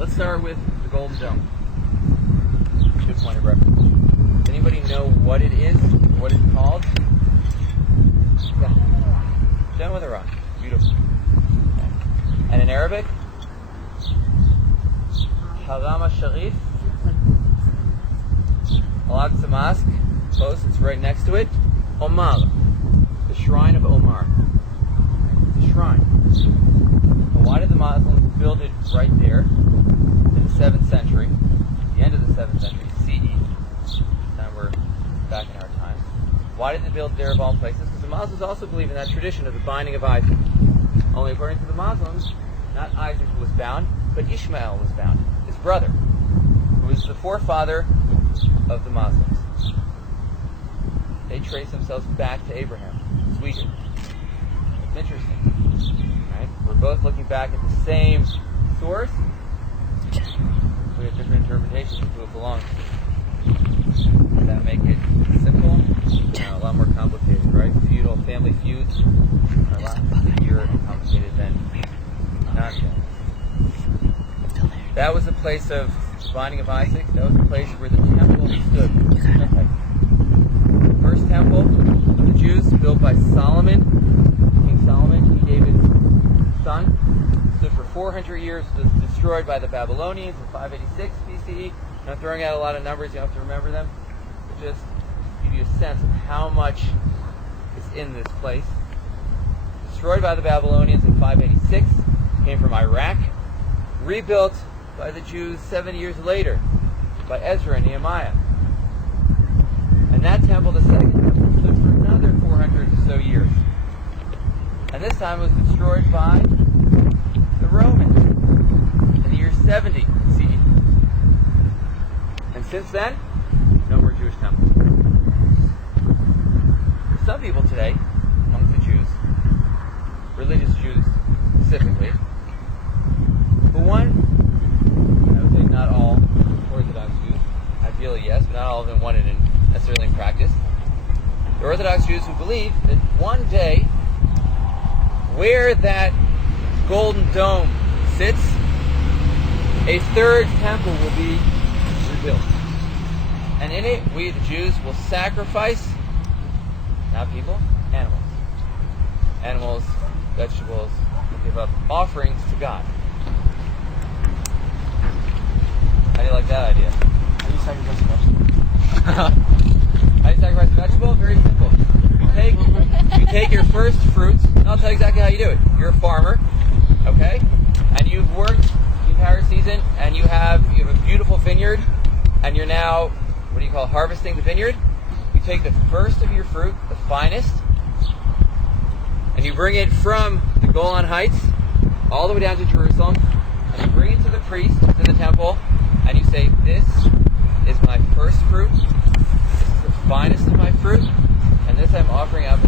Let's start with the Golden Dome. Good point of reference. Does anybody know what it is? What it's called? Yeah. Dome with a rock. Beautiful. Okay. And in Arabic? Haram al-Sharif. Al-Aqsa Mosque. Close. It's right next to it. Omar. The shrine of Omar. The shrine. Well, why did the Muslims build it right there in the 7th century? The end of the 7th century, CE. Time we're back in our time. Why did they build there of all places? Because the Muslims also believe in that tradition of the binding of Isaac. Only according to the Muslims, not Isaac who was bound, but Ishmael was bound, his brother, who was the forefather of the Muslims. They trace themselves back to Abraham, as we do. It's interesting. Right? We're both looking back at the same source. We have different interpretations of who it belongs to. Does that make it simple? No, a lot more complicated, right? Feudal family feuds are a lot bigger and complicated than nonsense. That was the place of the binding of Isaac. That was the place where the temple stood. Okay. First temple of the Jews, built by Solomon, King Solomon, King David's son, stood for 400 years, was destroyed by the Babylonians in 586 BCE. I'm throwing out a lot of numbers, you don't have to remember them, but just give you a sense of how much is in this place. Destroyed by the Babylonians in 586, came from Iraq, rebuilt by the Jews 70 years later by Ezra and Nehemiah. And that temple, the second temple, stood for another 400 or so years. And this time it was destroyed by the Romans in the year 70 CE. And since then, no more Jewish temples. Some people today, amongst the Jews, religious Jews specifically, who I would say not all Orthodox Jews, ideally yes, but not all of them want it necessarily in practice. The Orthodox Jews who believe that one day, where that Golden Dome sits, a third temple will be rebuilt. And in it, we the Jews will sacrifice, not people, animals. Animals, vegetables, will give up offerings to God. How do you like that idea? How do you sacrifice a vegetable? How do you sacrifice a vegetable? Very simple. You take your first fruits, and I'll tell you exactly how you do it. You're a farmer, okay? And you've worked the entire season, and you have a beautiful vineyard, and you're now, what do you call, harvesting the vineyard? You take the first of your fruit, the finest, and you bring it from the Golan Heights all the way down to Jerusalem, and you bring it to the priest in the temple, and you say, this is my first fruit, this is the finest of my fruit, and this I'm offering up